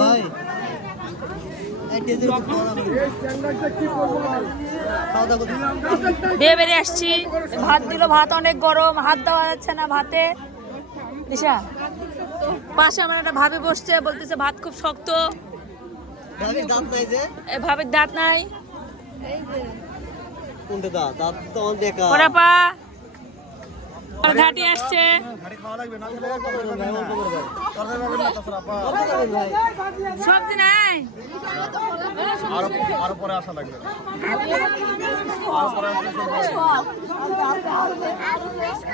ভাই বিয়ে বেরিয়ে আসছি। ভাত দিল ভাত অনেক গরম হাত দেওয়া যাচ্ছে না ভাতে। দিশা পাশে আমার একটা ভাবি বসছে বলতেছে ভাত খুব শক্ত। ভাবির দাঁত নাই ঘাটি আসছে। সবজি নাই। আরও পরে আসা লাগবে।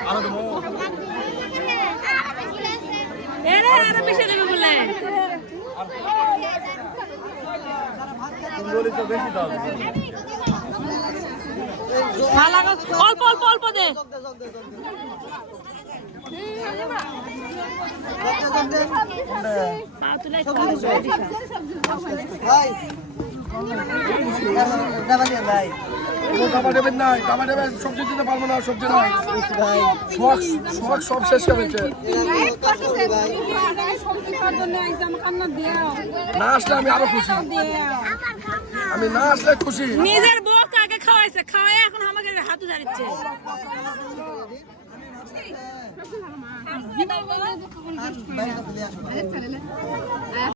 আরও দেবো। এরে আরও বেশি দেবে বলে। তুমি তো বেশি দাও লাগা অল্প অল্প অল্প দে। পা তুলে খাবার দেবেন নাই খাবার দেবেন সবজি দিতে পারব না সবজি নাই। শখ শখ সব শেষ হয়ে গেছে। না আসলে আমি আরও খুশি। আমি না আসলে খুশি। নিজের বউ আগে খাওয়াইছে খাওয়াই এখন আমাকে হাতে দাঁড়িয়েছে ভাই